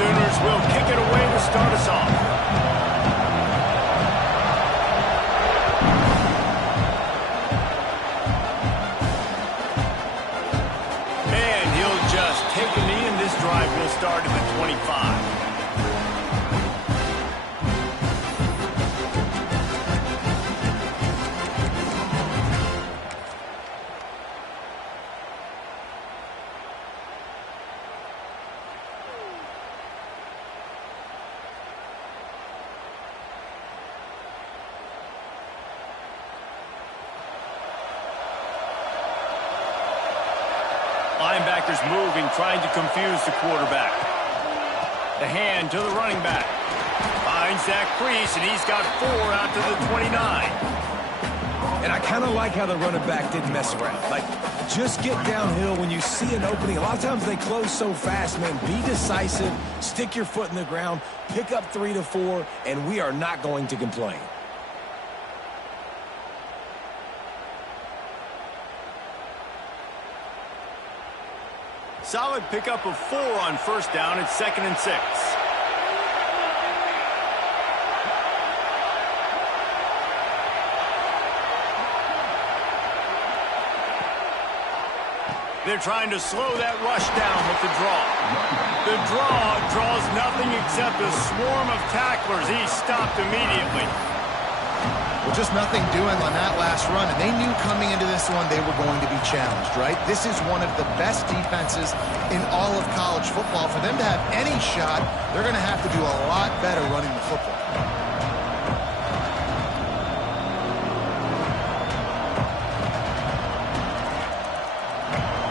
Sooners will kick it away to start us off. And he'll just take a knee, and this drive will start at the 25. Linebackers moving, trying to confuse the quarterback. The hand to the running back. Finds that crease, and he's got 4 out to the 29. And I kind of like how the running back didn't mess around. Like, just get downhill when you see an opening. A lot of times they close so fast, man. Be decisive, stick your foot in the ground, pick up 3 to 4, and we are not going to complain. Solid pickup of 4 on first down. It's 2nd and 6. They're trying to slow that rush down with the draw. The draw draws nothing except a swarm of tacklers. He's stopped immediately. Well, just nothing doing on that last run, and they knew coming into this one they were going to be challenged, right? This is one of the best defenses in all of college football. For them to have any shot, they're going to have to do a lot better running the football.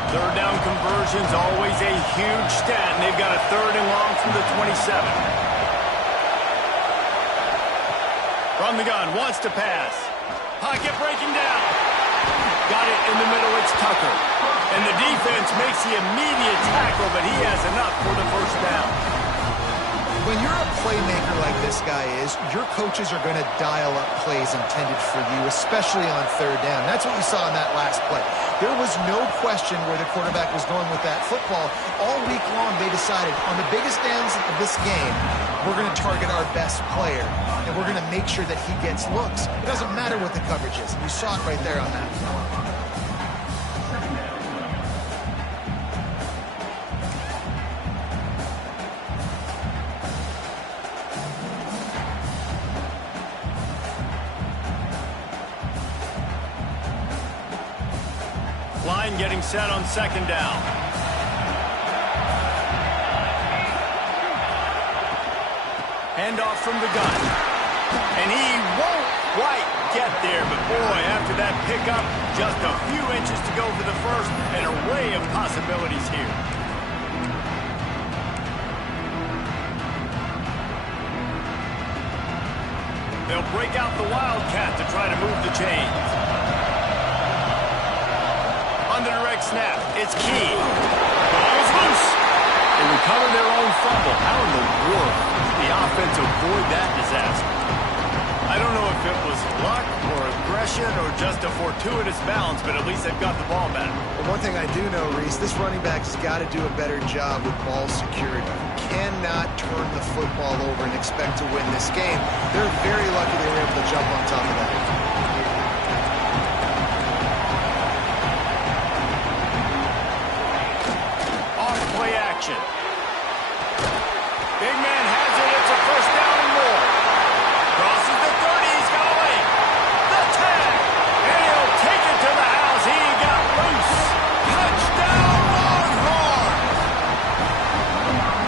Third down conversions, always a huge stat, and they've got a 3rd and long from the 27. From the gun, wants to pass. Pocket breaking down. Got it in the middle, it's Tucker. And the defense makes the immediate tackle, but he has enough for the first down. When you're a playmaker like this guy is, your coaches are going to dial up plays intended for you, especially on 3rd down. That's what you saw in that last play. There was no question where the quarterback was going with that football. All week long, they decided on the biggest downs of this game, we're going to target our best player, and we're going to make sure that he gets looks. It doesn't matter what the coverage is. And you saw it right there on that. Line getting set on 2nd down. Handoff from the gun. And he won't quite get there, but boy, after that pickup, just a few inches to go for the first. An array of possibilities here. They'll break out the Wildcat to try to move the chains. On the direct snap, it's Key. Ball is loose. They recover their own fumble. How in the world did the offense avoid that disaster? I don't know if it was luck or aggression or just a fortuitous balance, but at least they've got the ball back. Well, one thing I do know, Reese, this running back has got to do a better job with ball security. Cannot turn the football over and expect to win this game. They're very lucky they were able to jump on top of that. Play action. Big man has it. It's a first down and more. Crosses the 30. He's got away. The tag. And he'll take it to the house. He got loose. Touchdown, Longhorn.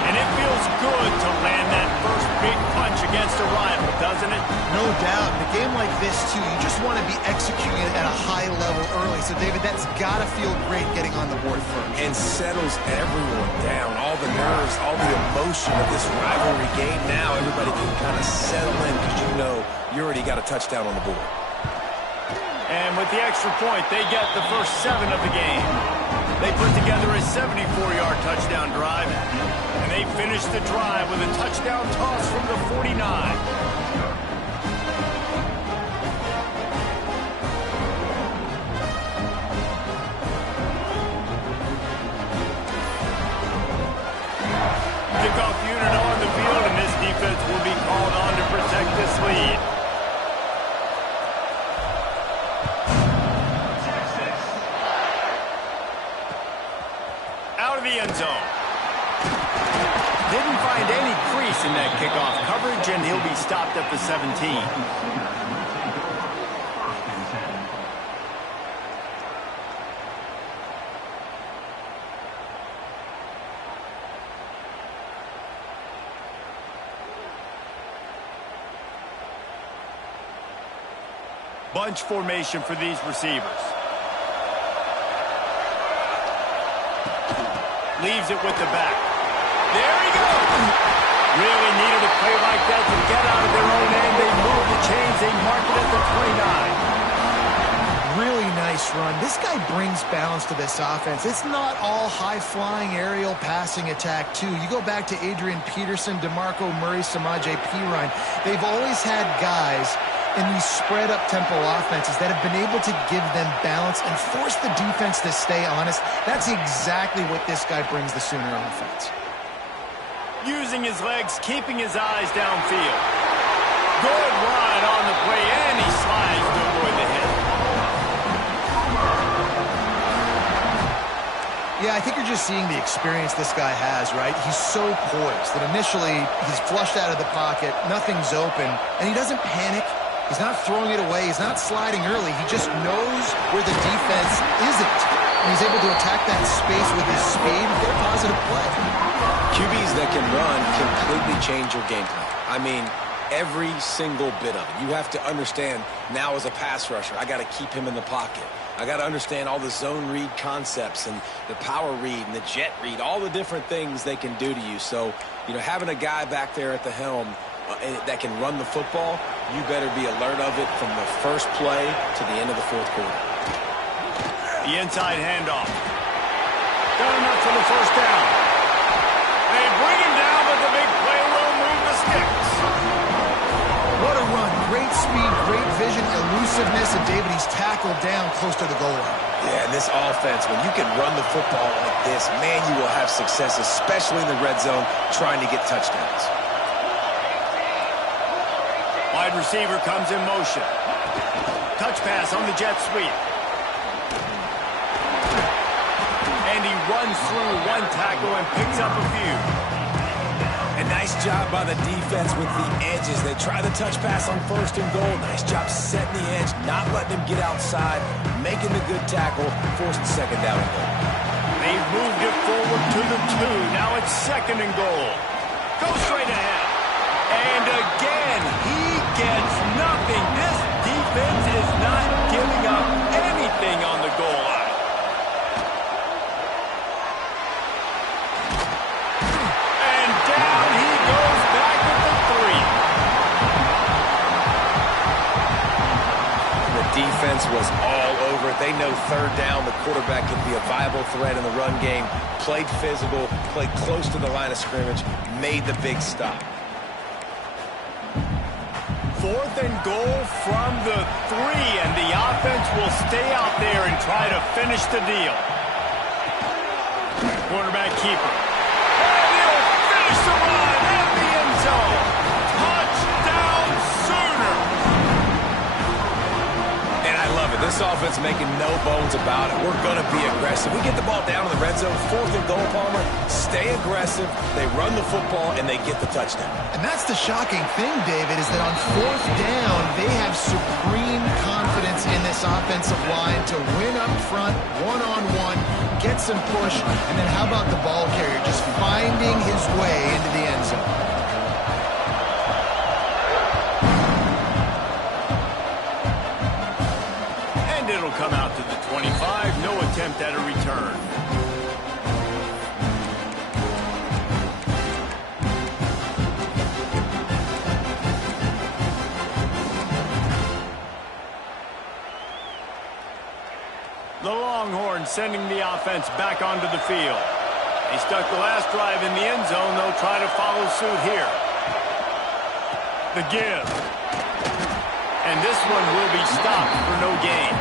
And it feels good to land that first big punch against a rival, doesn't it? No doubt. In a game like this, too, you just want to be executing it at a high level early. So, David, that's got to feel great getting on the board first. And settles everyone down. All the nerves, all the emotion of this rivalry game. Now everybody can kind of settle in because you know you already got a touchdown on the board. And with the extra point, they get the first 7 of the game. They put together a 74-yard touchdown drive, and they finish the drive with a touchdown toss from the 49. Kickoff unit Didn't find any crease in that kickoff coverage, and he'll be stopped at the 17. Bunch formation for these receivers. Leaves it with the back. There he goes! Really needed a play like that to get out of their own end. They move the chains. They mark it at the 29. Really nice run. This guy brings balance to this offense. It's not all high-flying aerial passing attack, too. You go back to Adrian Peterson, DeMarco Murray, Samaje Perine. They've always had guys in these spread-up tempo offenses that have been able to give them balance and force the defense to stay honest. That's exactly what this guy brings the Sooner offense. Using his legs, keeping his eyes downfield. Good run on the play, and he slides to avoid the hit. Yeah, I think you're just seeing the experience this guy has, right? He's so poised that initially he's flushed out of the pocket, nothing's open, and he doesn't panic. He's not throwing it away. He's not sliding early. He just knows where the defense isn't. And he's able to attack that space with his speed and get a positive play. QBs that can run completely change your game plan. I mean, every single bit of it. You have to understand now as a pass rusher, I got to keep him in the pocket. I got to understand all the zone read concepts and the power read and the jet read, all the different things they can do to you. So, you know, having a guy back there at the helm that can run the football, you better be alert of it from the first play to the end of the fourth quarter. The inside handoff. Got enough for the first down. They bring him down, but the big play will move the sticks. What a run. Great speed, great vision, elusiveness, and David, he's tackled down close to the goal line. Yeah, and this offense, when you can run the football like this, man, you will have success, especially in the red zone, trying to get touchdowns. Wide receiver comes in motion. Touch pass on the jet sweep. And he runs through one tackle and picks up a few. A nice job by the defense with the edges. They try the touch pass on first and goal. Nice job setting the edge, not letting him get outside, making the good tackle, forcing second down and goal. They've moved it forward to the 2. Now it's second and goal. Go straight ahead. And again, he gets nothing. This defense is not giving up anything on the goal line. And down he goes back at the 3. The defense was all over it. They know third down, the quarterback could be a viable threat in the run game. Played physical, played close to the line of scrimmage, made the big stop. 4th and goal from the 3, and the offense will stay out there and try to finish the deal. Quarterback keeper. And he'll finish the run in the end zone. Touchdown Sooners! And I love it. This offense making no bones about it. We're going to be aggressive. We get the ball down in the red zone, 4th and goal, Palmer. Stay aggressive. They run the football, and they get the touchdown. And that's the shocking thing, David, is that on 4th down, they have supreme confidence in this offensive line to win up front, one-on-one, get some push, and then how about the ball carrier just finding his way into the end zone? And it'll come out to the 25. No attempt at a return. The Longhorns sending the offense back onto the field. They stuck the last drive in the end zone. They'll try to follow suit here. The give. And this one will be stopped for no gain.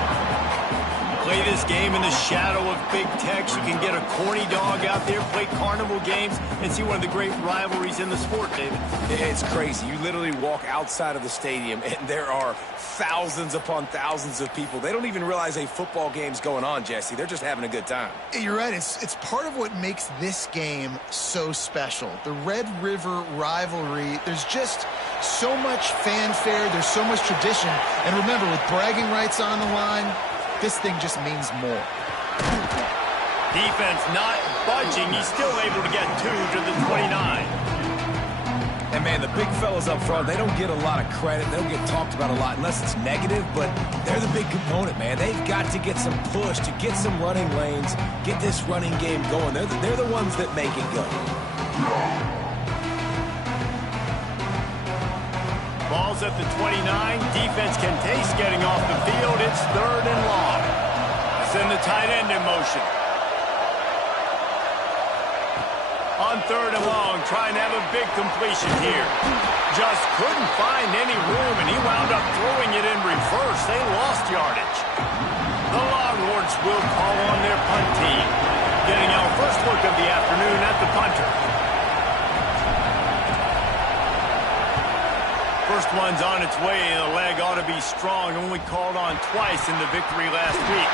play this game in the shadow of Big Tex. You can get a corny dog out there, play carnival games, and see one of the great rivalries in the sport, David. It's crazy. You literally walk outside of the stadium, and there are thousands upon thousands of people. They don't even realize a football game's going on, Jesse. They're just having a good time. You're right. It's part of what makes this game so special. The Red River rivalry, there's just so much fanfare. There's so much tradition. And remember, with bragging rights on the line, this thing just means more. Defense not budging. He's still able to get 2 to the 29. And, man, the big fellas up front, they don't get a lot of credit. They don't get talked about a lot unless it's negative, but they're the big component, man. They've got to get some push, to get some running lanes, get this running game going. They're the ones that make it go. Ball's at the 29. Defense can taste getting off the field. It's 3rd and long. Send the tight end in motion. On 3rd and long, trying to have a big completion here. Just couldn't find any room, and he wound up throwing it in reverse. They lost yardage. The Longhorns will call on their punt team. Getting our first look of the afternoon at the punter. First one's on its way. The leg ought to be strong. Only called on twice in the victory last week.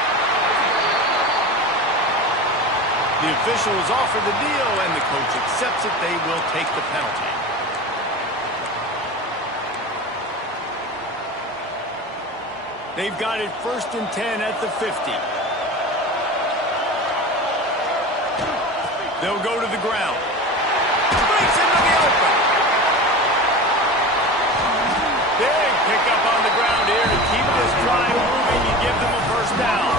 The official has offered the deal, and the coach accepts it. They will take the penalty. They've got it 1st and 10 at the 50. They'll go to the ground. Breaks into the open. Big pickup on the ground here to keep this drive moving and give them a first down.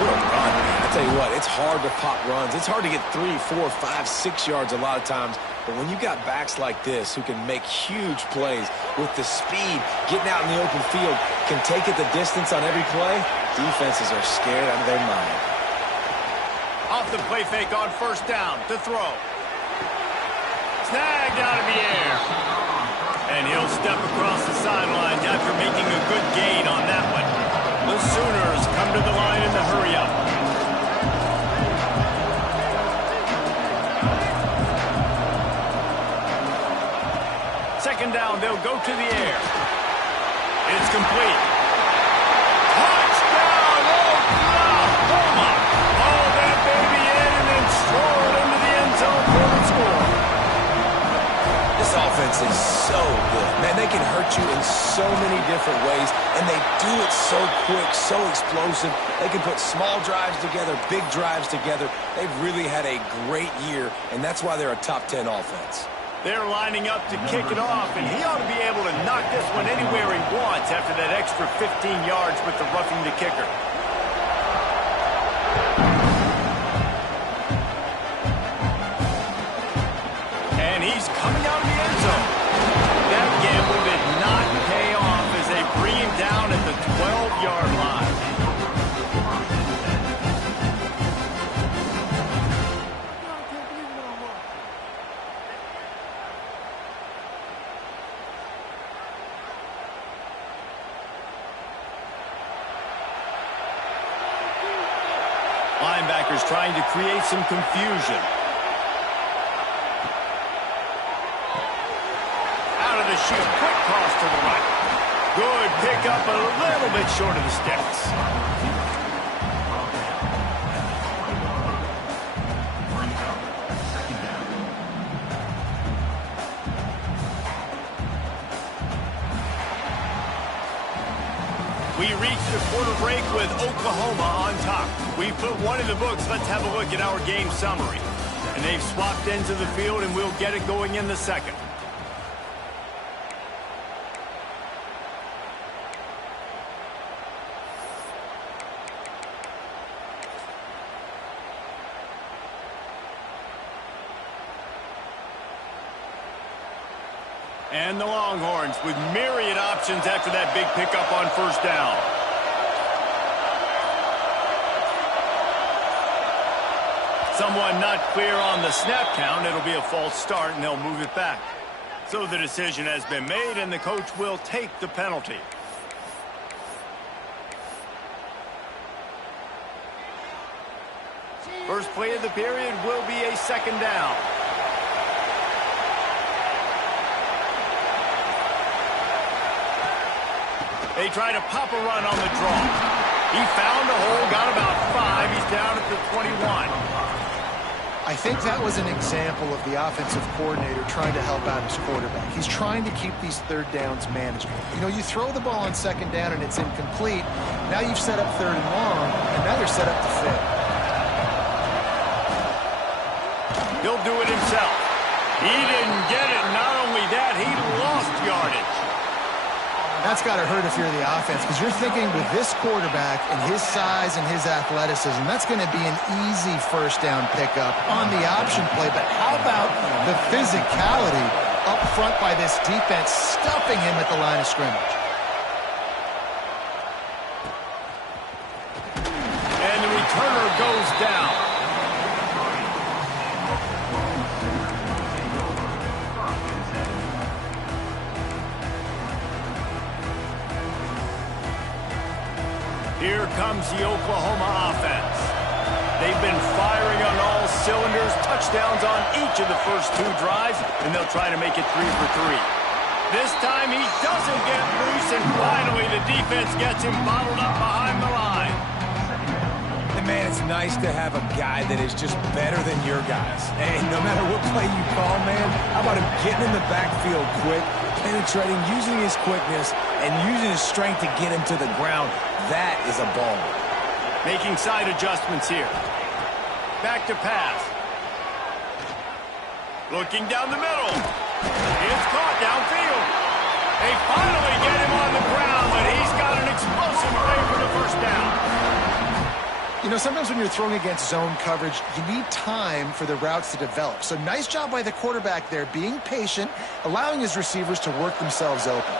What a run, man. I tell you what, it's hard to pop runs. It's hard to get 3, 4, 5, 6 yards a lot of times. But when you got backs like this who can make huge plays with the speed, getting out in the open field, can take it the distance on every play, defenses are scared out of their mind. Off the play fake on 1st down to throw. Snagged out of the air. And he'll step across the sidelines after making a good gain on that one. The Sooners come to the line in the hurry-up. Second down, they'll go to the air. It's complete. Touchdown, Oklahoma! Haul that baby in and then stroll it into the end zone for the score. This offense is so good. Man, they can hurt you in so many different ways, and they do it so quick, so explosive. They can put small drives together, big drives together. They've really had a great year, and that's why they're a top 10 offense. They're lining up to kick it off, and he ought to be able to knock this one anywhere he wants after that extra 15 yards with the roughing the kicker. And he's coming out of the end zone. That gamble did not pay off as they bring him down at the 12-yard line. Linebackers trying to create some confusion. Out of the chute, quick cross to the right. Good pickup, a little bit short of the sticks. We reached the quarter break with Oklahoma on top. We put one in the books. Let's have a look at our game summary. And they've swapped into the field, and we'll get it going in the second. And the Longhorns with myriad options after that big pickup on 1st down. Someone not clear on the snap count. It'll be a false start, and they'll move it back. So the decision has been made, and the coach will take the penalty. last play of the period will be a second down. They try to pop a run on the draw. He found a hole, got about 5. He's down at the 21. I think that was an example of the offensive coordinator trying to help out his quarterback. He's trying to keep these third downs manageable. You know, you throw the ball on second down and it's incomplete. Now you've set up third and long, and now you're set up to fail. He'll do it himself. He didn't get it. Not only that, he lost yardage. That's got to hurt if you're the offense, because you're thinking with this quarterback and his size and his athleticism, that's going to be an easy first down pickup on the option play. But how about the physicality up front by this defense, stuffing him at the line of scrimmage? And the returner goes down. Here comes the Oklahoma offense. They've been firing on all cylinders, touchdowns on each of the first 2 drives, and they'll try to make it 3 for 3. This time he doesn't get loose, and finally the defense gets him bottled up behind the line. And man, it's nice to have a guy that is just better than your guys. And no matter what play you call, man, how about him getting in the backfield quick, penetrating, using his quickness, and using his strength to get him to the ground. That is a ball. Making side adjustments here. Back to pass. Looking down the middle. It's caught downfield. They finally get him on the ground, but he's got an explosive play for the first down. You know, sometimes when you're throwing against zone coverage, you need time for the routes to develop. So nice job by the quarterback there, being patient, allowing his receivers to work themselves open.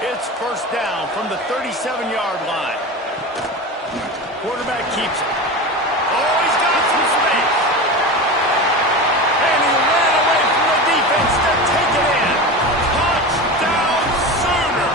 It's first down from the 37-yard line. Quarterback keeps it. Oh, he's got some space. And he ran away from the defense to take it in. Touchdown Sooner.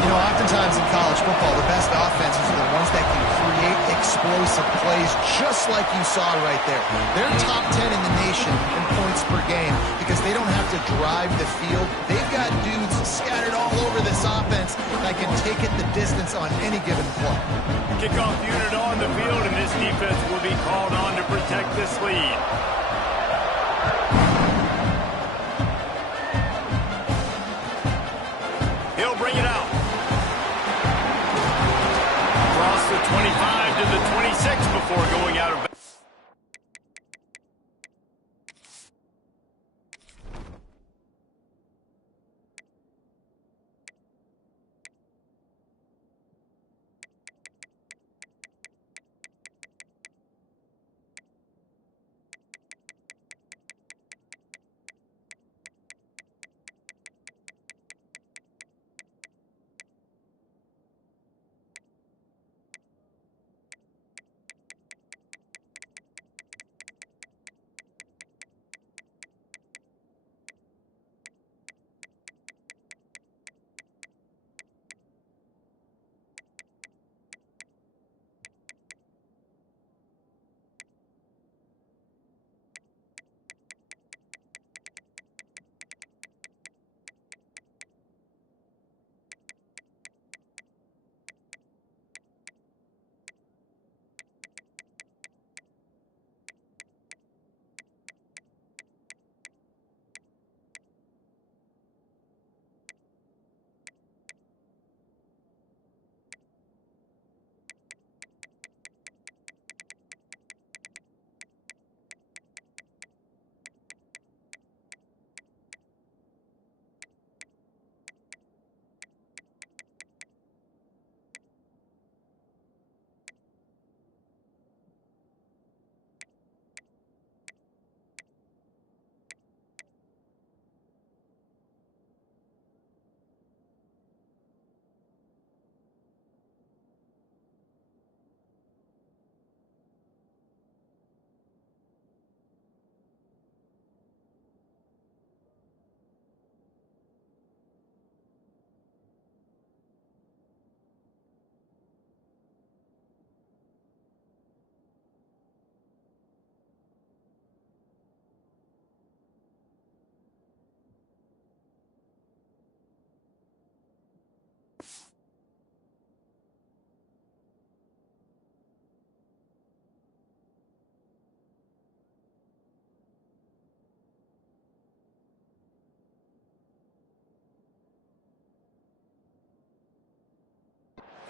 You know, oftentimes in college football, the best offenses are the ones that can create explosive plays just like you saw right there. They're top 10 in the nation in points per game because they don't have to drive the field. They've got dudes scattered all over this offense that can take it the distance on any given play. Kickoff unit on the field, and this defense will be called on to protect this lead. He'll bring it out. Across the 25 to the 26 before going out of bounds.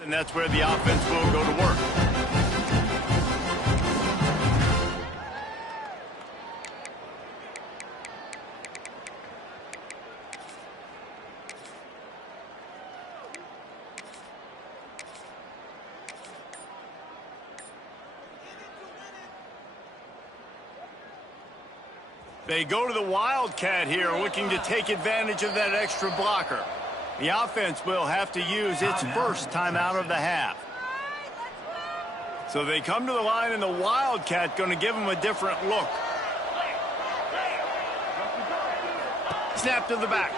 And that's where the offense will go to work. They go to the Wildcat here, looking to take advantage of that extra blocker. The offense will have to use its first timeout of the half. So they come to the line, and the Wildcat going to give them a different look. Snap to the back.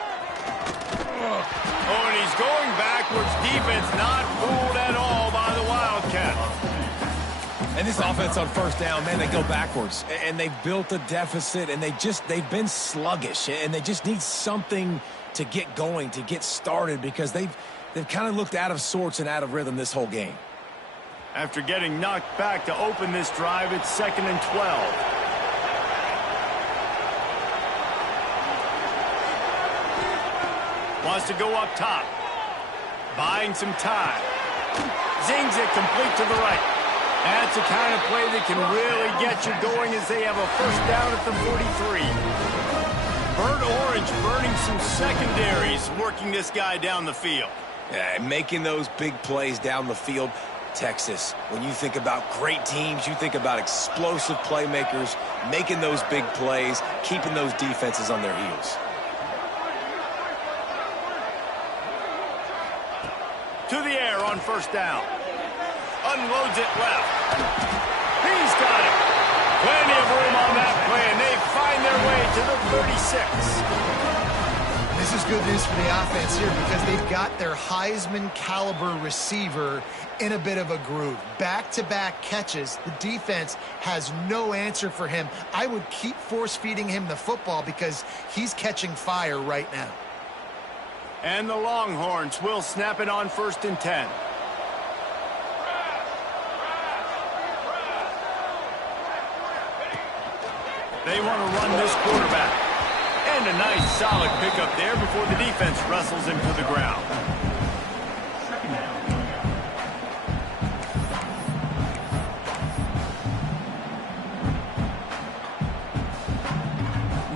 Oh, and he's going backwards. Defense not fooled at all by the Wildcat. And this offense on first down, man, they go backwards. And they've built a deficit, and they've been sluggish. And they just need something to get going, to get started, because they've kind of looked out of sorts and out of rhythm this whole game. After getting knocked back to open this drive, it's 2nd and 12. Wants to go up top. Buying some time. Zings it complete to the right. That's the kind of play that can really get you going as they have a first down at the 43. Burnt Orange burning some secondaries, working this guy down the field. Yeah, making those big plays down the field. Texas, when you think about great teams, you think about explosive playmakers, making those big plays, keeping those defenses on their heels. To the air on first down. Unloads it left. He's got it. Plenty of room on that play, and they find their way to the 36. This is good news for the offense here because they've got their Heisman caliber receiver in a bit of a groove. Back-to-back catches. The defense has no answer for him. I would keep force-feeding him the football because he's catching fire right now. And the Longhorns will snap it on 1st and 10. They want to run this quarterback. And a nice solid pickup there before the defense wrestles him to the ground.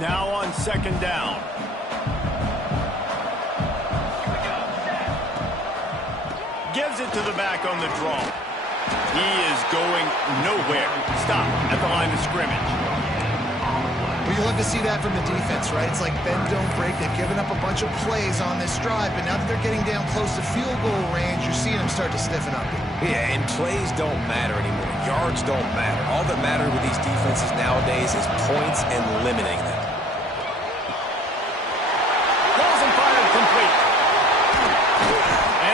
Now on 2nd down. Gives it to the back on the draw. He is going nowhere. Stop at the line of scrimmage. Well, you love to see that from the defense, right? It's like bend, don't break. They've given up a bunch of plays on this drive, but now that they're getting down close to field goal range, you're seeing them start to stiffen up. Yeah, and plays don't matter anymore. Yards don't matter. All that matters with these defenses nowadays is points and limiting them. Balls and fired complete.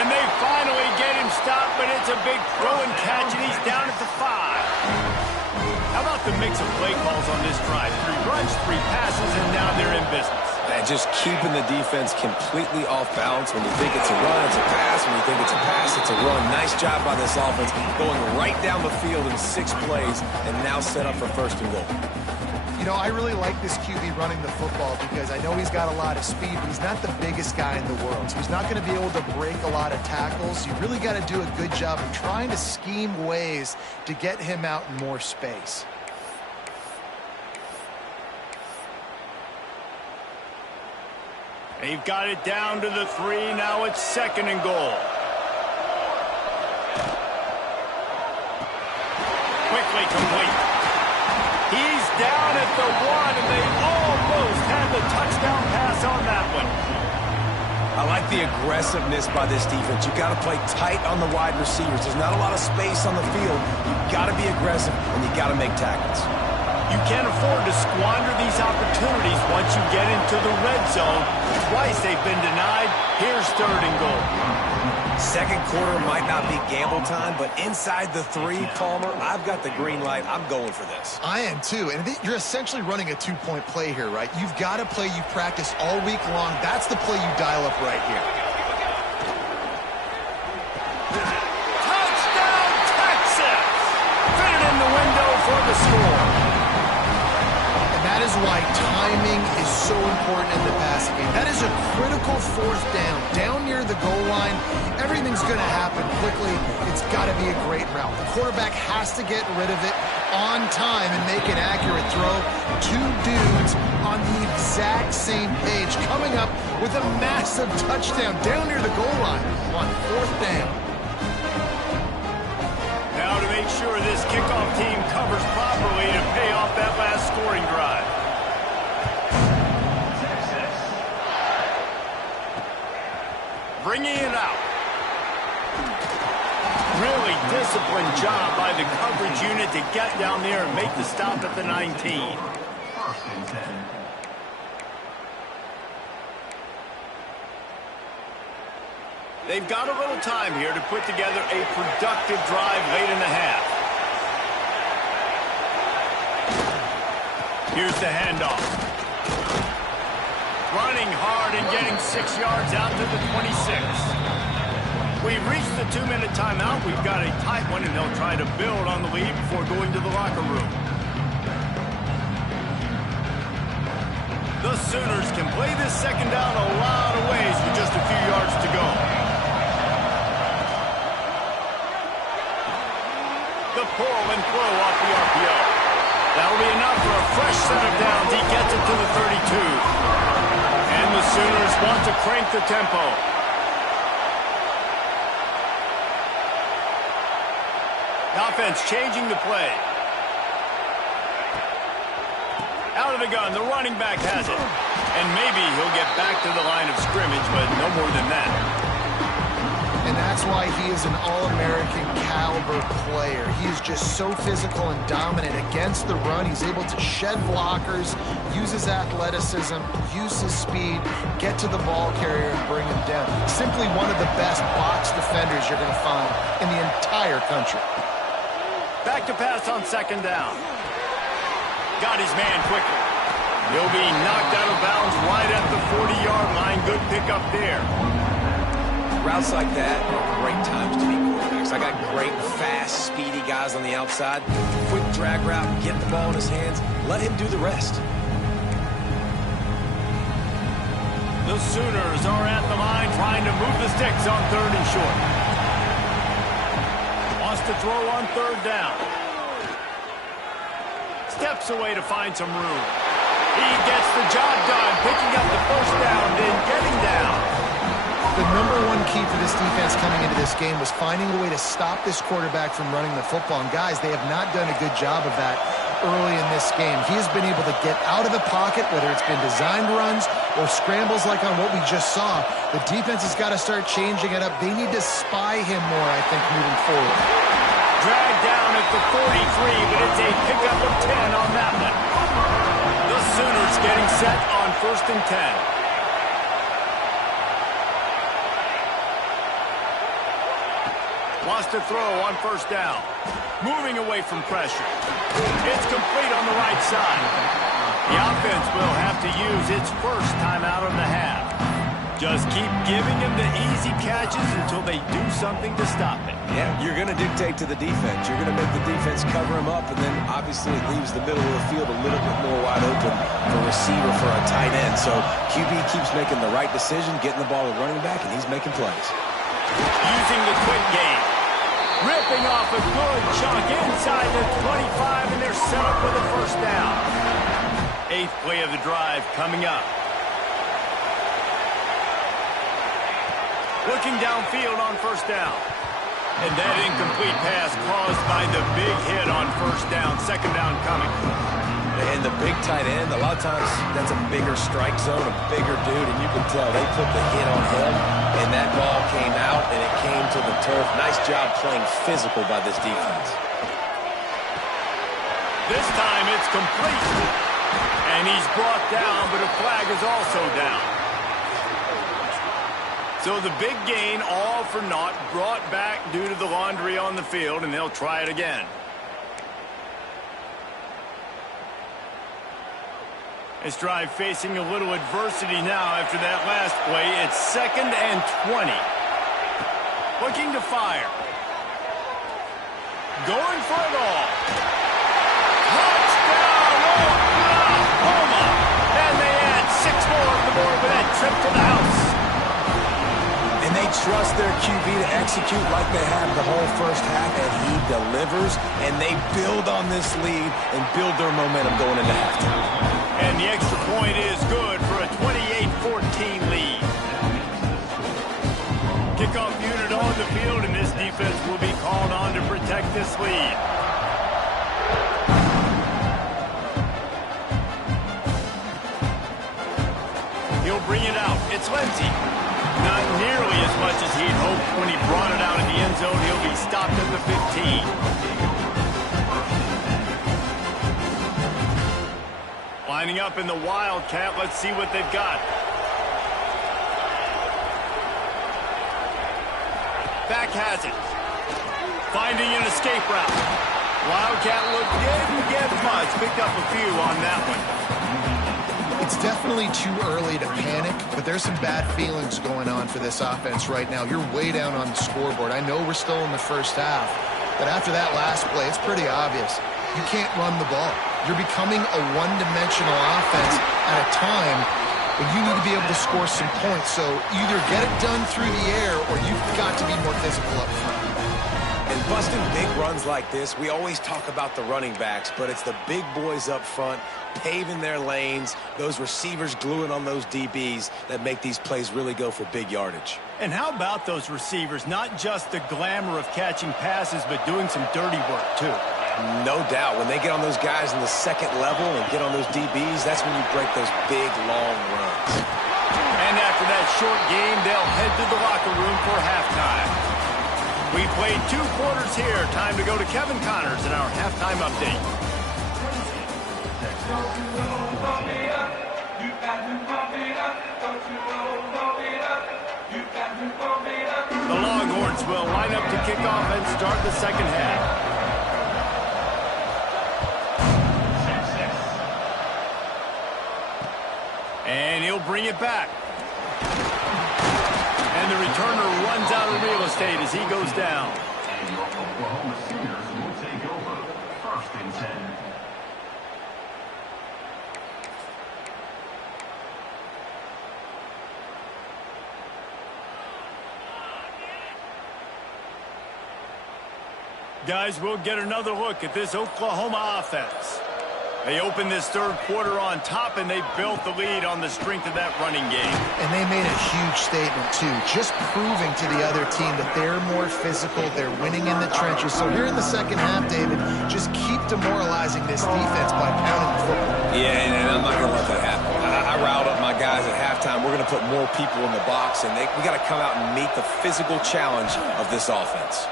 And they finally get him stopped, but it's a big throw and catch, and he's down at the 5. How about the mix of play calls on this drive? 3 runs, 3 passes, and now they're in business. And just keeping the defense completely off balance. When you think it's a run, it's a pass. When you think it's a pass, it's a run. Nice job by this offense, going right down the field in 6 plays and now set up for 1st and goal. You know, I really like this QB running the football because I know he's got a lot of speed, but he's not the biggest guy in the world. So he's not going to be able to break a lot of tackles. You really got to do a good job of trying to scheme ways to get him out in more space. They've got it down to the 3. Now it's 2nd and goal. Quickly complete. He's down at the 1, and they almost had the touchdown pass on that one. I like the aggressiveness by this defense. You've got to play tight on the wide receivers. There's not a lot of space on the field. You've got to be aggressive, and you've got to make tackles. You can't afford to squander these opportunities once you get into the red zone. Twice they've been denied. Here's 3rd and goal. Second quarter might not be gamble time, but inside the 3, Palmer, I've got the green light. I'm going for this. I am too, and you're essentially running a 2-point play here, right? You've got a play you practice all week long. That's the play you dial up right here. Touchdown, Texas! Fit it in the window for the score. That is why timing is so important in the passing game. That is a critical fourth down. Down near the goal line, everything's going to happen quickly. It's got to be a great route. The quarterback has to get rid of it on time and make an accurate throw. Two dudes on the exact same page coming up with a massive touchdown down near the goal line on fourth down. Now to make sure this kickoff team covers properly to pay off that last scoring drive. Bringing it out. Really disciplined job by the coverage unit to get down there and make the stop at the 19. They've got a little time here to put together a productive drive late in the half. Here's the handoff. Running hard and getting 6 yards out to the 26. We've reached the 2-minute timeout. We've got a tight one, and they'll try to build on the lead before going to the locker room. The Sooners can play this second down a lot of ways with just a few yards to go. The pull and throw off the RPO. That'll be enough for a fresh set of downs. He gets it to the 32. And the Sooners want to crank the tempo. Offense changing the play. Out of the gun, the running back has it. And maybe he'll get back to the line of scrimmage, but no more than that. And that's why he is an All-American caliber player. He is just so physical and dominant against the run. He's able to shed blockers, use his athleticism, use his speed, get to the ball carrier and bring him down. Simply one of the best box defenders you're going to find in the entire country. Back to pass on second down. Got his man quickly. He'll be knocked out of bounds right at the 40-yard line. Good pickup there. Routes like that are great times to be quarterbacks. I got great, fast, speedy guys on the outside. Quick drag route, get the ball in his hands, let him do the rest. The Sooners are at the line trying to move the sticks on third and short. Wants to throw on third down. Steps away to find some room. He gets the job done, picking up the first down, then getting down. The number one key for this defense coming into this game was finding a way to stop this quarterback from running the football. And guys, they have not done a good job of that early in this game. He has been able to get out of the pocket, whether it's been designed runs or scrambles like on what we just saw. The defense has got to start changing it up. They need to spy him more, I think, moving forward. Dragged down at the 43, but it's a pickup of 10 on that one. The Sooners getting set on 1st and 10. Wants to throw on first down. Moving away from pressure. It's complete on the right side. The offense will have to use its first timeout of the half. Just keep giving him the easy catches until they do something to stop it. Yeah, you're going to dictate to the defense. You're going to make the defense cover him up, and then obviously it leaves the middle of the field a little bit more wide open for receiver for a tight end. So QB keeps making the right decision, getting the ball to running back, and he's making plays. Using the quick game. Ripping off a good chunk inside the 25, and they're set up with a first down. 8th play of the drive coming up. Looking downfield on first down. And that incomplete pass caused by the big hit on first down. Second down coming. And the big tight end, a lot of times that's a bigger strike zone, a bigger dude, and you can tell they put the hit on him, and that ball came out, and it came to the turf. Nice job playing physical by this defense. This time it's complete. And he's brought down, but a flag is also down. So the big gain, all for naught, brought back due to the laundry on the field, and they'll try it again. This drive facing a little adversity now after that last play. It's 2nd and 20. Looking to fire. Going for it all. Touchdown! Oh, my execute like they have the whole first half, and he delivers, and they build on this lead and build their momentum going into halftime. And the extra point is good for a 28-14 lead. Kickoff unit on the field, and this defense will be called on to protect this lead. He'll bring it out. It's Lindsey. Not nearly as much as he'd hoped when he brought it out in the end zone. He'll be stopped at the 15. Lining up in the Wildcat. Let's see what they've got. Back has it. Finding an escape route. Wildcat looked good. Didn't get much. Picked up a few on that one. It's definitely too early to panic, but there's some bad feelings going on for this offense right now. You're way down on the scoreboard. I know we're still in the first half, but after that last play, it's pretty obvious. You can't run the ball. You're becoming a one-dimensional offense at a time when you need to be able to score some points. So either get it done through the air or you've got to be more physical up front. And busting big runs like this, we always talk about the running backs, but it's the big boys up front paving their lanes, those receivers gluing on those DBs that make these plays really go for big yardage. And how about those receivers? Not just the glamour of catching passes, but doing some dirty work, too. No doubt. When they get on those guys in the second level and get on those DBs, that's when you break those big, long runs. And after that short game, they'll head to the locker room for halftime. We played 2 quarters here. Time to go to Kevin Connors in our halftime update. The Longhorns will line up to kick off and start the second half. And he'll bring it back. And the returner runs out of real estate as he goes down. And your Oklahoma Sooners will take over 1st and 10. Guys, we'll get another look at this Oklahoma offense. They opened this third quarter on top, and they built the lead on the strength of that running game. And they made a huge statement, too, just proving to the other team that they're more physical, they're winning in the trenches. So here in the second half, David, just keep demoralizing this defense by pounding the football. Yeah, and I'm not going to let that happen. I riled up my guys at halftime. We're going to put more people in the box, and we got to come out and meet the physical challenge of this offense.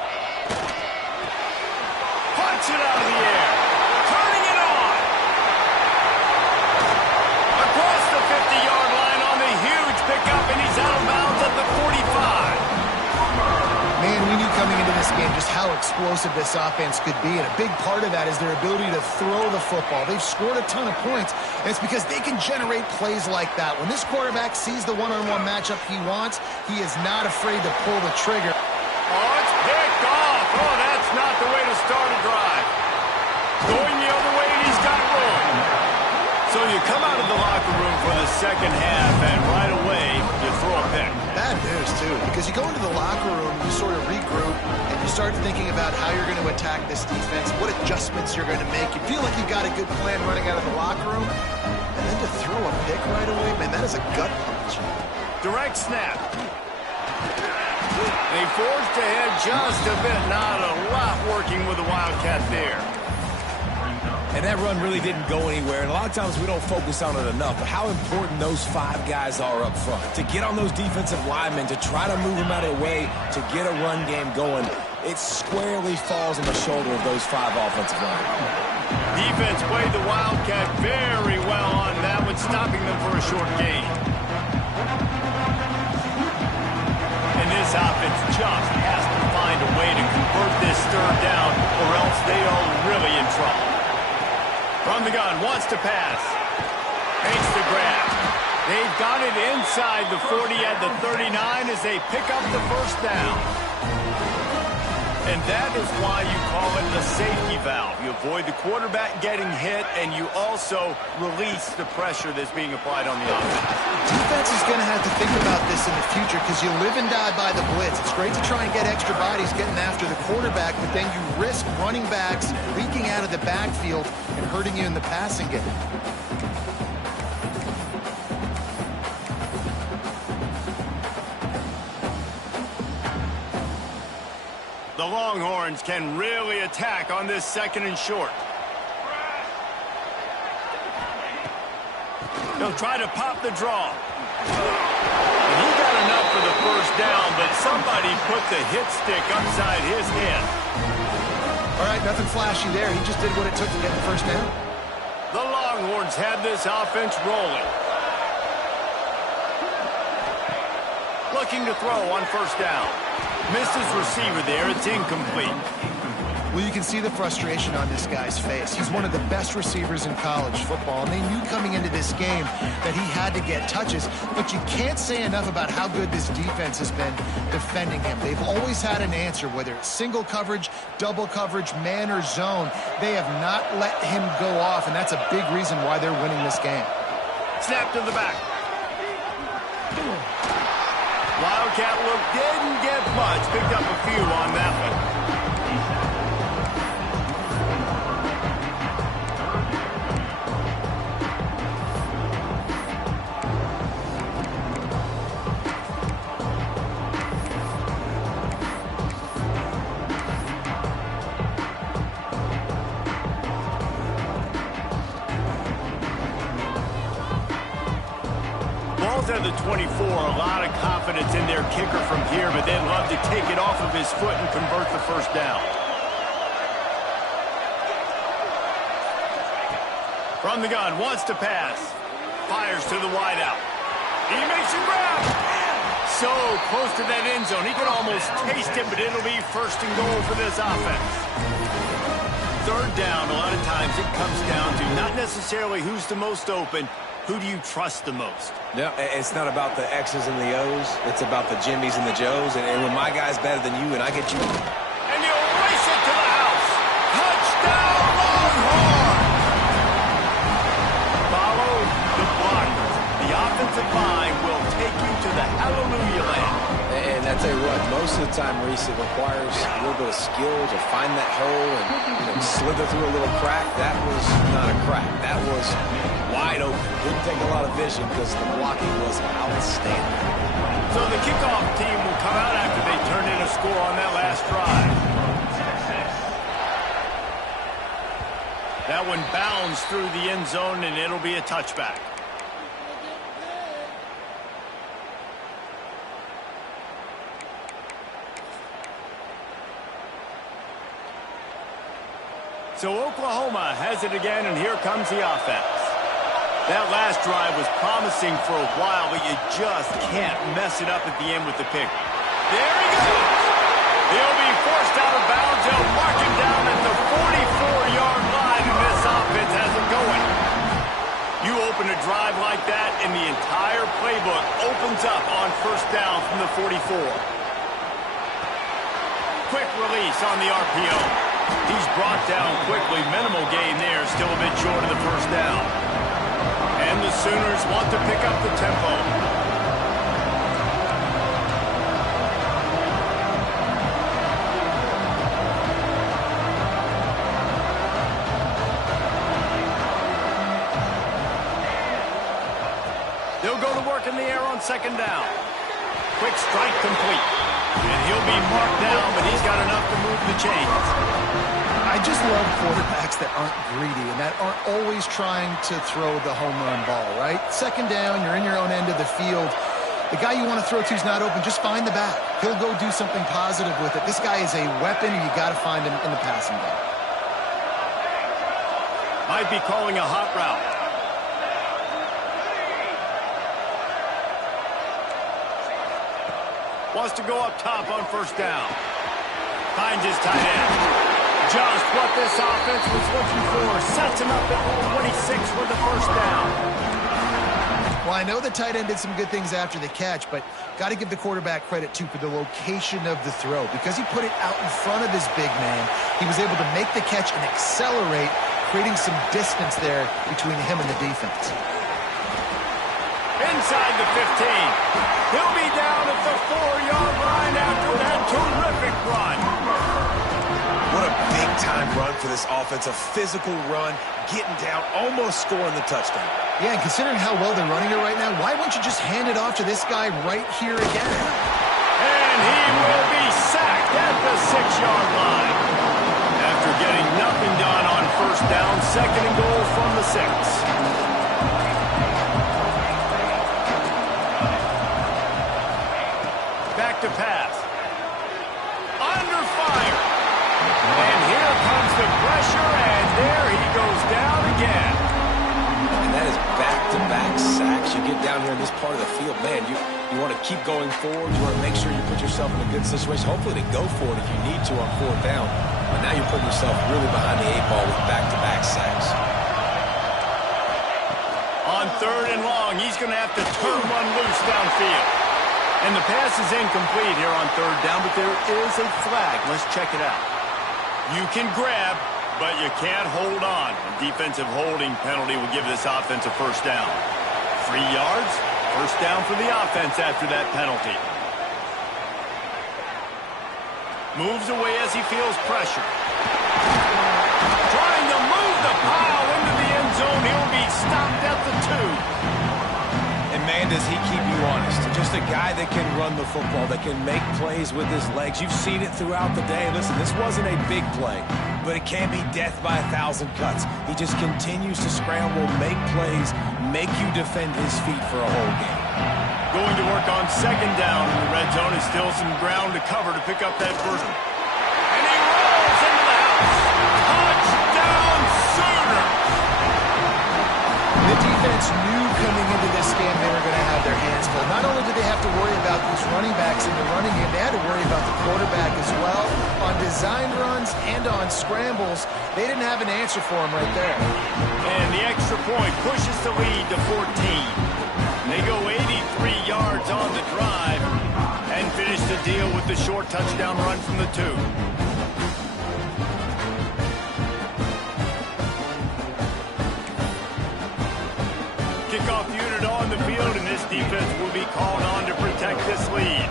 Punch it out of the air. Turning it on. Across the 50-yard line on the huge pickup, and he's out of bounds at the 45. Man, we knew coming into this game just how explosive this offense could be, and a big part of that is their ability to throw the football. They've scored a ton of points, and it's because they can generate plays like that. When this quarterback sees the one-on-one matchup he wants, he is not afraid to pull the trigger. Oh, it's picked off. Oh, that's not the way to start a drive. Going the other way, and he's got room. So you come out of the locker room for the second half, and right away, you throw a pick. Bad news, too, because you go into the locker room, you sort of regroup, and you start thinking about how you're going to attack this defense, what adjustments you're going to make. You feel like you've got a good plan running out of the locker room, and then to throw a pick right away, man, that is a gut punch. Direct snap. They forced ahead just a bit. Not a lot working with the Wildcat there. And that run really didn't go anywhere. And a lot of times we don't focus on it enough. But how important those 5 guys are up front. To get on those defensive linemen, to try to move them out of the way, to get a run game going, it squarely falls on the shoulder of those 5 offensive linemen. Defense played the Wildcat very well on that one, stopping them for a short gain. And this offense just has to find a way to convert this third down, or else they are really in trouble. From the gun, wants to pass. Makes the grab. They've got it inside the 40 at the 39 as they pick up the first down. And that is why you call it the safety valve. You avoid the quarterback getting hit, and you also release the pressure that's being applied on the offense. Defense is going to have to think about this in the future because you live and die by the blitz. It's great to try and get extra bodies getting after the quarterback, but then you risk running backs leaking out of the backfield and hurting you in the passing game. The Longhorns can really attack on this 2nd and short. They'll try to pop the draw. And he got enough for the first down, but somebody put the hit stick upside his head. All right, nothing flashy there. He just did what it took to get the first down. The Longhorns have this offense rolling. Looking to throw on first down. Misses receiver there. It's incomplete. Well, you can see the frustration on this guy's face. He's one of the best receivers in college football, and they knew coming into this game that he had to get touches, but you can't say enough about how good this defense has been defending him. They've always had an answer, whether it's single coverage, double coverage, man or zone. They have not let him go off, and that's a big reason why they're winning this game. Snap to the back. Wildcat look didn't get much. Picked up a few on that one. At the 24, a lot of confidence in their kicker from here, but they'd love to take it off of his foot and convert the first down. From the gun, wants to pass. Fires to the wideout. He makes a grab. So close to that end zone. He can almost taste it, but it'll be first and goal for this offense. Third down, a lot of times it comes down to not necessarily who's the most open, who do you trust the most? Yeah, it's not about the X's and the O's. It's about the Jimmys and the Joes. And when my guy's better than you and I get you... And you race it to the house. Touchdown, Longhorn! Follow the blockers. The offensive line will take you to the hallelujah land. And I tell you what, most of the time, Reese, it requires a little bit of skill to find that hole and slither through a little crack. That was not a crack. That was wide open. Didn't take a lot of vision because the blocking was outstanding. So the kickoff team will come out after they turn in a score on that last drive. That one bounds through the end zone, and it'll be a touchback. So Oklahoma has it again, and here comes the offense. That last drive was promising for a while, but you just can't mess it up at the end with the pick. There he goes. He'll be forced out of bounds. They'll mark him down at the 44-yard line, and this offense has him going. You open a drive like that, and the entire playbook opens up on first down from the 44. Quick release on the RPO. He's brought down quickly. Minimal gain there, still a bit short of the first down. And the Sooners want to pick up the tempo. They'll go to work in the air on second down. Quick strike complete. And he'll be marked down, but he's got enough to move the chains. I just love quarterbacks that aren't greedy and that aren't always trying to throw the home run ball, right? Second down, you're in your own end of the field. The guy you want to throw to is not open. Just find the back. He'll go do something positive with it. This guy is a weapon, and you got to find him in the passing game. Might be calling a hot route. Wants to go up top on first down. Finds his tight end. Just what this offense was looking for. Sets him up at 26 for the first down. Well, I know the tight end did some good things after the catch, but got to give the quarterback credit, too, for the location of the throw. Because he put it out in front of his big man, he was able to make the catch and accelerate, creating some distance there between him and the defense. Inside the 15. He'll be down at the 4-yard line after that terrific run. What a big-time run for this offense. A physical run, getting down, almost scoring the touchdown. Yeah, and considering how well they're running it right now, why wouldn't you just hand it off to this guy right here again? And he will be sacked at the 6-yard line. After getting nothing done on first down, 2nd and goal from the 6. Back to pass. Under fire. And here comes the pressure, and there he goes down again. And that is back-to-back sacks. You get down here in this part of the field, man, you want to keep going forward. You want to make sure you put yourself in a good situation. Hopefully to go for it if you need to on 4th down. But now you're putting yourself really behind the 8 ball with back-to-back sacks. On 3rd and long, he's going to have to turn one loose downfield. And the pass is incomplete here on 3rd down, but there is a flag. Let's check it out. You can grab, but you can't hold on. A defensive holding penalty will give this offense a first down. 3 yards, first down for the offense after that penalty. Moves away as he feels pressure. Trying to move the pile into the end zone. He'll be stopped at the 2. And, man, does he keep you honest. Just a guy that can run the football, that can make plays with his legs. You've seen it throughout the day. Listen, this wasn't a big play, but it can be death by 1,000 cuts. He just continues to scramble, make plays, make you defend his feet for a whole game. Going to work on 2nd down in the red zone. Is still some ground to cover to pick up that first. And he rolls into the house. Touchdown Sooners! The defense knew coming into this game they were going to have their hands full. Not only did they have to worry about these running backs in the running game, they had to worry about the quarterback as well. On design runs and on scrambles, they didn't have an answer for him right there. And the extra point pushes the lead to 14. They go 83 yards on the drive and finish the deal with the short touchdown run from the 2. Kickoff unit on the field, and this defense will be called on to protect this lead.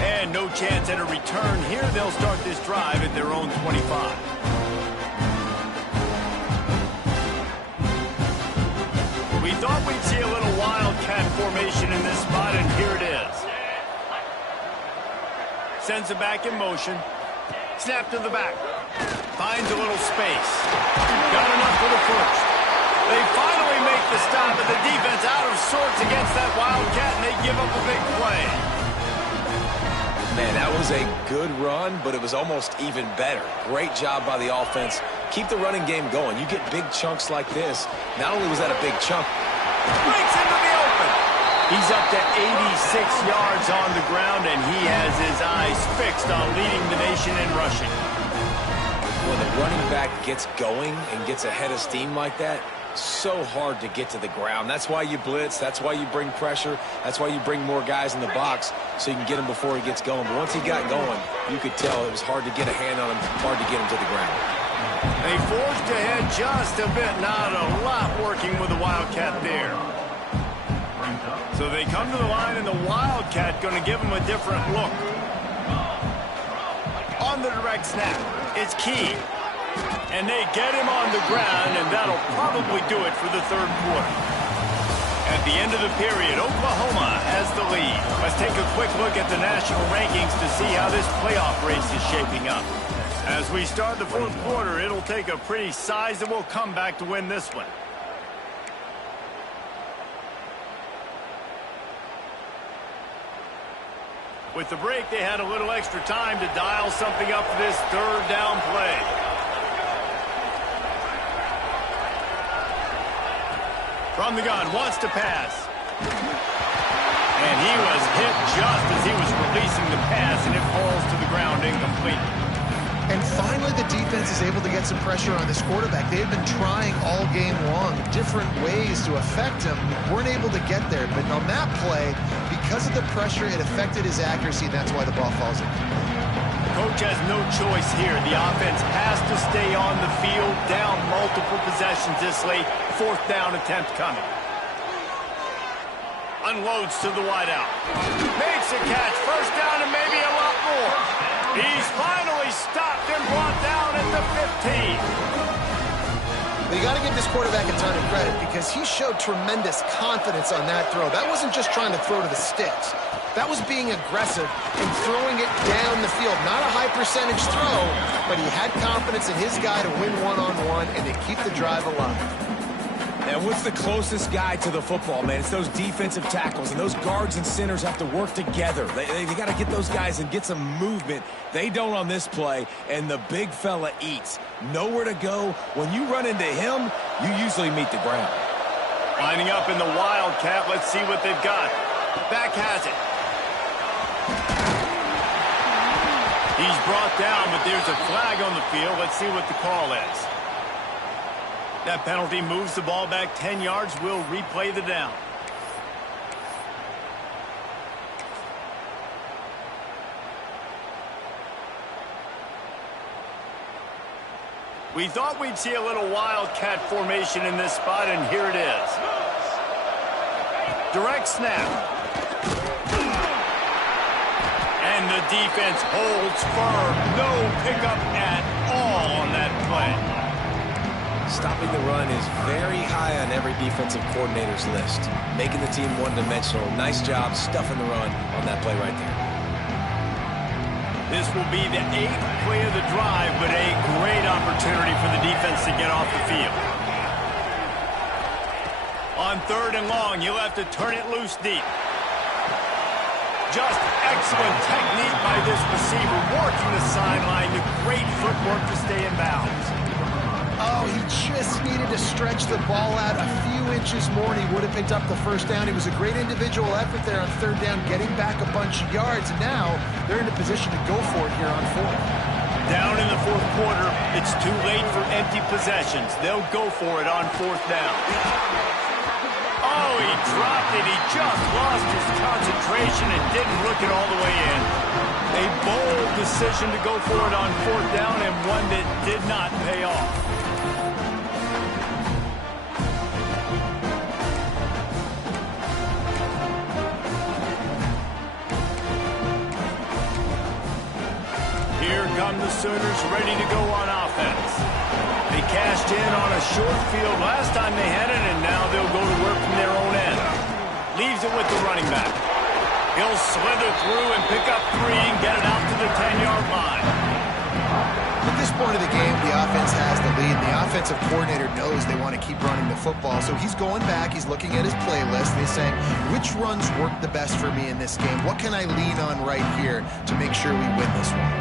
And no chance at a return here. They'll start this drive at their own 25. We thought we'd see a little wildcat formation in this spot, and here it is. Sends it back in motion. Snap to the back. Finds a little space. Got enough for the first. They finally make the stop, but the defense out of sorts against that wildcat, and they give up a big play. Man, that was a good run, but it was almost even better. Great job by the offense. Keep the running game going. You get big chunks like this. Not only was that a big chunk, Breaks into the open. He's up to 86 yards on the ground, and he has his eyes fixed on leading the nation in rushing. when the running back gets going and gets ahead of steam like that, so hard to get to the ground. That's why you blitz. That's why you bring pressure. That's why you bring more guys in the box so you can get him before he gets going. But once he got going, you could tell it was hard to get a hand on him, hard to get him to the ground. They forged ahead just a bit. Not a lot working with the Wildcat there. So they come to the line, and the Wildcat going to give them a different look. On the direct snap, it's Key. And they get him on the ground, and that'll probably do it for the third quarter. At the end of the period, Oklahoma has the lead. Let's take a quick look at the national rankings to see how this playoff race is shaping up. As we start the fourth quarter, it'll take a pretty sizable comeback to win this one. With the break, they had a little extra time to dial something up for this third down play. From the gun, wants to pass. And he was hit just as he was releasing the pass, and it falls to the ground incomplete. And finally, the defense is able to get some pressure on this quarterback. They've been trying all game long different ways to affect him. Weren't able to get there. But on that play, because of the pressure, it affected his accuracy. That's why the ball falls in. Coach has no choice here. The offense has to stay on the field, down multiple possessions this late. 4th down attempt coming. Unloads to the wideout. Makes a catch. 1st down and maybe a lot more. He's finally stopped and brought down at the 15. But you got to give this quarterback a ton of credit because he showed tremendous confidence on that throw. That wasn't just trying to throw to the sticks. That was being aggressive and throwing it down the field. Not a high percentage throw, but he had confidence in his guy to win one-on-one and to keep the drive alive. And what's the closest guy to the football, man? It's those defensive tackles, and those guards and centers have to work together. They got to get those guys and get some movement. They don't on this play, and the big fella eats. Nowhere to go. When you run into him, you usually meet the ground. Lining up in the Wildcat. Let's see what they've got. Back has it. He's brought down, but there's a flag on the field. Let's see what the call is. That penalty moves the ball back 10 yards. We'll replay the down. We thought we'd see a little Wildcat formation in this spot, and here it is. Direct snap. And the defense holds firm. No pickup at all on that play. Stopping the run is very high on every defensive coordinator's list. Making the team one-dimensional. Nice job stuffing the run on that play right there. This will be the 8th play of the drive, but a great opportunity for the defense to get off the field. On 3rd and long, he'll have to turn it loose deep. Just excellent technique by this receiver, working the sideline with great footwork to stay in bounds. Oh, he just needed to stretch the ball out a few inches more, and he would have picked up the 1st down. It was a great individual effort there on 3rd down, getting back a bunch of yards, and now they're in a position to go for it here on 4th. Down in the 4th quarter, it's too late for empty possessions. They'll go for it on 4th down. Oh, he dropped it. He just lost his concentration and didn't look it all the way in. A bold decision to go for it on 4th down, and one that did not pay off. Here come the Sooners ready to go on offense. They cashed in on a short field last time they had it, and now they'll go to work from their own end. Leaves it with the running back. He'll slither through and pick up 3 and get it out to the 10-yard line. At this point of the game, the offense has the lead. The offensive coordinator knows they want to keep running the football, so he's going back. He's looking at his playlist, and he's saying, which runs work the best for me in this game? What can I lean on right here to make sure we win this one?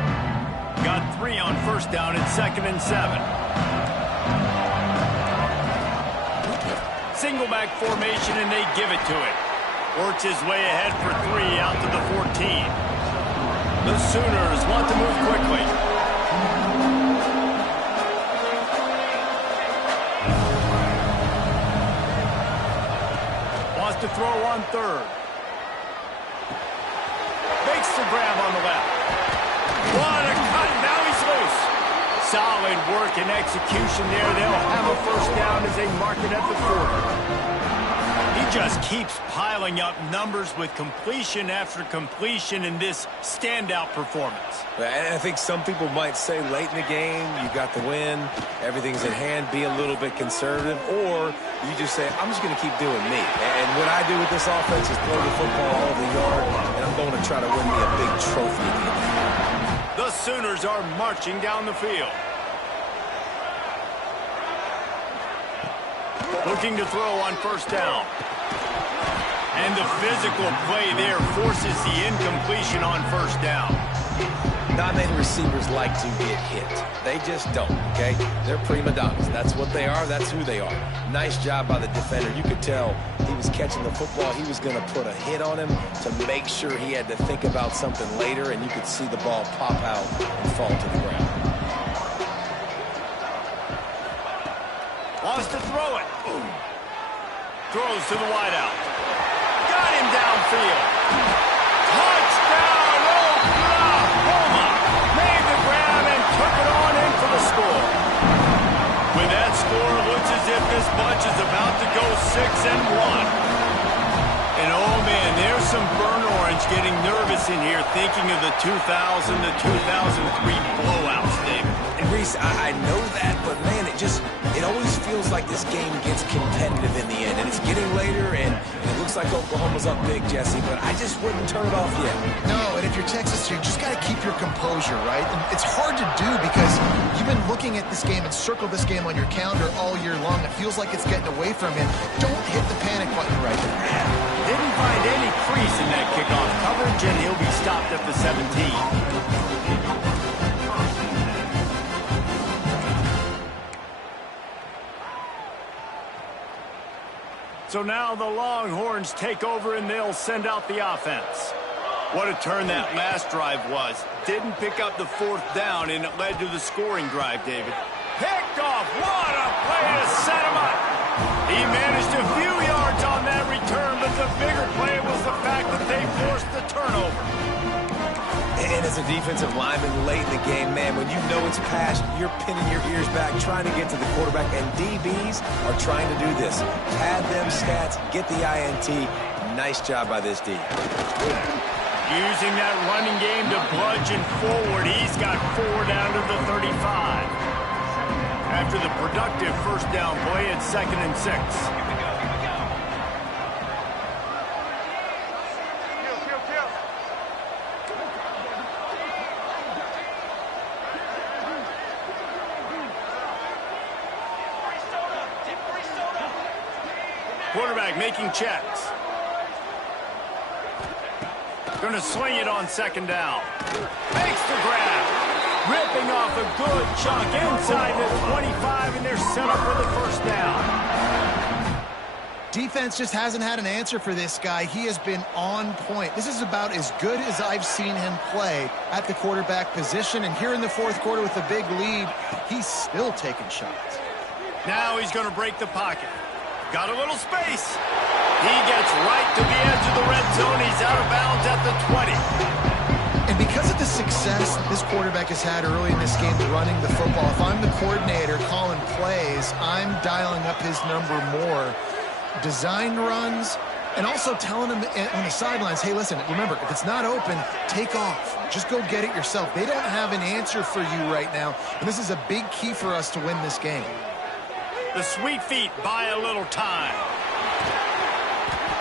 Got 3 on 1st down and 2nd and 7. Single back formation, and they give it to him. Works his way ahead for 3 out to the 14. The Sooners want to move quickly. Wants to throw on 3rd. Makes the grab on the left. What a cut. Now he's loose. Solid work and execution there. They'll have a 1st down as they mark it at the 40. He just keeps piling up numbers with completion after completion in this standout performance. And I think some people might say late in the game, you got the win, everything's at hand, be a little bit conservative, or you just say, I'm just going to keep doing me. And what I do with this offense is throw the football all over the yard, and I'm going to try to win me a big trophy at the end. The Sooners are marching down the field. Looking to throw on 1st down. And the physical play there forces the incompletion on 1st down. Not many receivers like to get hit. They just don't, okay? They're prima donnas. That's what they are. That's who they are. Nice job by the defender. You could tell he was catching the football. He was going to put a hit on him to make sure he had to think about something later, and you could see the ball pop out and fall to the ground. Throws to the wideout. Got him downfield. Touchdown, Oklahoma. Made the grab and took it on in for the score. With that score, it looks as if this bunch is about to go 6-1. And oh man, there's some burnt orange getting nervous in here thinking of the 2000 to 2003 blowouts, David. And Reese, I know that, but man, it always feels like this game gets competitive in the end. And it's getting later, and it looks like Oklahoma's up big, Jesse, but I just wouldn't turn it off yet. No, and if you're Texas, you just got to keep your composure, right? And it's hard to do because you've been looking at this game and circled this game on your calendar all year long. It feels like it's getting away from you. Don't hit the panic button right there. Didn't find any crease in that kickoff coverage, and he'll be stopped at the 17. So now the Longhorns take over, and they'll send out the offense. What a turn that last drive was. Didn't pick up the fourth down, and it led to the scoring drive, David. Picked off. What a play to set him up. He managed a few yards on that return, but the bigger play was the fact that they forced the turnover. And as a defensive lineman late in the game, man, when you know it's past, you're pinning your ears back, trying to get to the quarterback, and DBs are trying to do this. Pad them stats, get the INT. Nice job by this D. Using that running game to bludgeon forward, he's got 4 down to the 35. After the productive first down play, it's 2nd and 6. Quarterback making checks. Going to sling it on 2nd down. Makes the grab. Ripping off a good chunk inside the 25, and they're set up for the first down. Defense just hasn't had an answer for this guy. He has been on point. This is about as good as I've seen him play at the quarterback position. And here in the fourth quarter with a big lead, he's still taking shots. Now he's going to break the pocket. Got a little space. He gets right to the edge of the red zone. He's out of bounds at the 20. And because of the success that this quarterback has had early in this game running the football, if I'm the coordinator calling plays, I'm dialing up his number more. Design runs, and also telling him on the sidelines, hey, listen, remember, if it's not open, take off. Just go get it yourself. They don't have an answer for you right now, and this is a big key for us to win this game. The sweet feet buy a little time.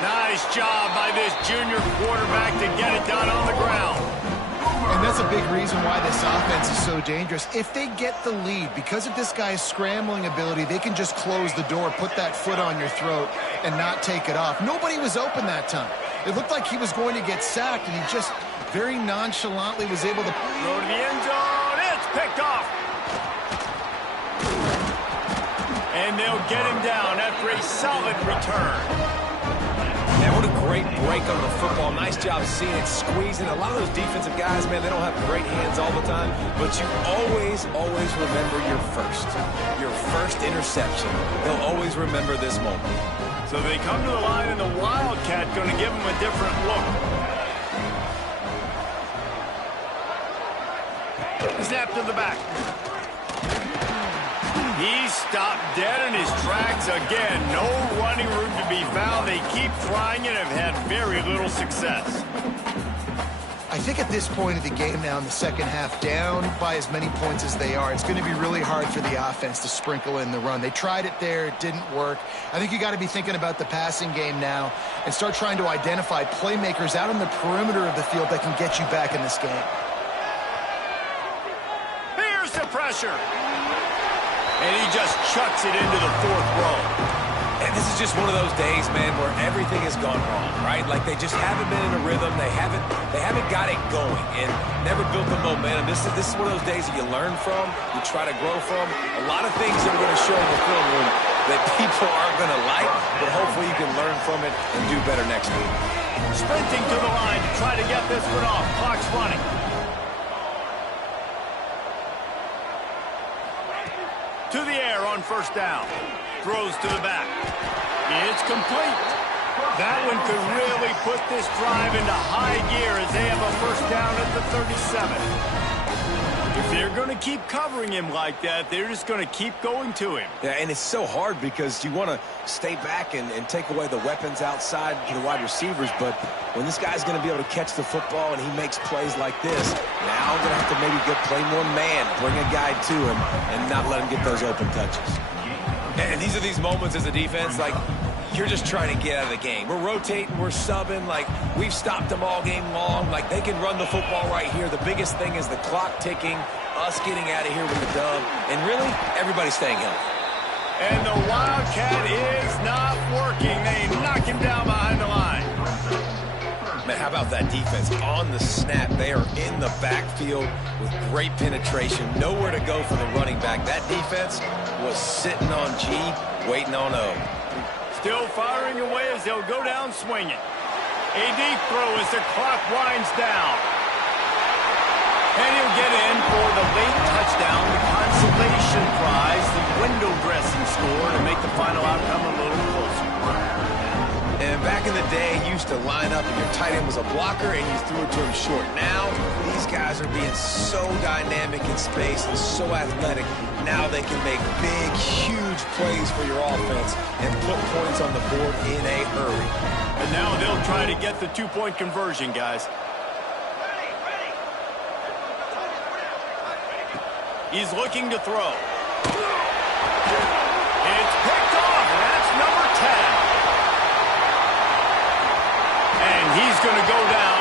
Nice job by this junior quarterback to get it done on the ground. And that's a big reason why this offense is so dangerous. If they get the lead, because of this guy's scrambling ability, they can just close the door, put that foot on your throat, and not take it off. Nobody was open that time. It looked like he was going to get sacked, and he just very nonchalantly was able to throw to the end zone. It's picked off. And they'll get him down after a solid return. Man, what a great break on the football. Nice job seeing it, squeezing. A lot of those defensive guys, man, they don't have great hands all the time, but you always remember your first interception. They'll always remember this moment. So they come to the line, and the Wildcat going to give them a different look. Snap to the back. He's stopped dead in his tracks again. No running room to be found. They keep trying and have had very little success. I think at this point of the game now in the second half, down by as many points as they are, it's going to be really hard for the offense to sprinkle in the run. They tried it there. It didn't work. I think you got to be thinking about the passing game now and start trying to identify playmakers out on the perimeter of the field that can get you back in this game. Here's the pressure. And he just chucks it into the fourth row. And this is just one of those days, man, where everything has gone wrong, right? Like they just haven't been in a rhythm. They haven't got it going and never built the momentum. This is one of those days that you learn from, you try to grow from. A lot of things that we're going to show in the film room that people aren't going to like, but hopefully you can learn from it and do better next week. Sprinting to the line to try to get this one off. Clock's running. To the air on first down. Throws to the back. It's complete. That one could really put this drive into high gear as they have a first down at the 37. If they're going to keep covering him like that, they're just going to keep going to him. Yeah, and it's so hard because you want to stay back and take away the weapons outside to the wide receivers, but when this guy's going to be able to catch the football and he makes plays like this, now I'm going to have to maybe go play more man, bring a guy to him, and not let him get those open touches. And these are these moments as a defense, like, you're just trying to get out of the game. We're rotating, we're subbing, like we've stopped them all game long. Like they can run the football right here. The biggest thing is the clock ticking, us getting out of here with the dub, and really, everybody's staying healthy. And the Wildcat is not working. They knock him down behind the line. Man, how about that defense on the snap? They are in the backfield with great penetration. Nowhere to go for the running back. That defense was sitting on G, waiting on O. Still firing away as they'll go down swinging. A deep throw as the clock winds down. And he'll get in for the late touchdown, the consolation prize, the window dressing score to make the final outcome a little closer. And back in the day, you used to line up and your tight end was a blocker and you threw it to him short. Now, these guys are being so dynamic in space and so athletic. Now they can make big, huge plays for your offense and put points on the board in a hurry. And now they'll try to get the two-point conversion, guys. He's looking to throw. It's picked off, and that's number 10. And he's going to go down